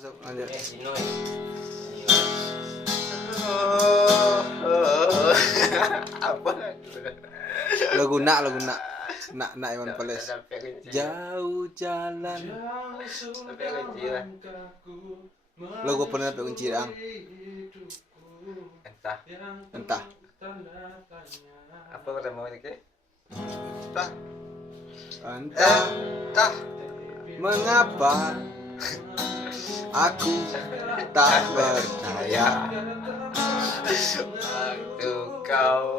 Masuk lanjut. Inoy. Apa? Lagu nak Iwan Fals. Sampai kunci. Jauh jalan. Sampai kunci lah. Lagu apa sampai kunci ang? Entah. Entah. Apa kata mau ini? Entah. Entah mengapa aku tak percaya. Waktu kau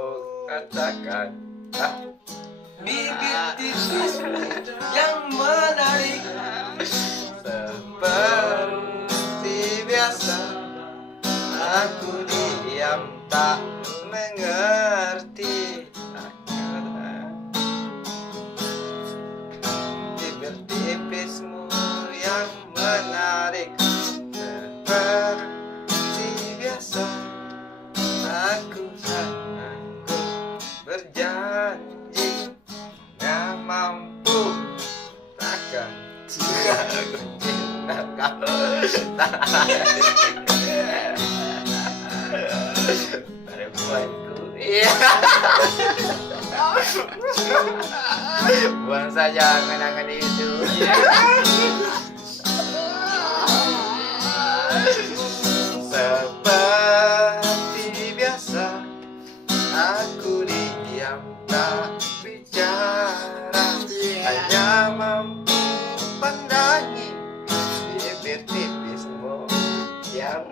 katakan Bibit tipismu yang menarik seperti biasa, aku diam tak mengerti. Bibir tipismu yang menarik seperti biasa, aku berjanji nggak mampu takkan jika aku cinta kau perempuanku. Iya. Buang saja kenangan itu. Seperti biasa, aku diam tak bicara, hanya mampu pandangi bibir tipismu yang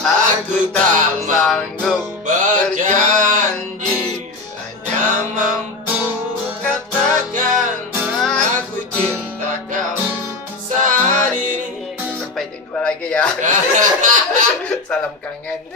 aku tak sanggup berjanji, hanya mampu katakan aku cinta kau saat ini. Sampai jumpa lagi ya. Salam kangen.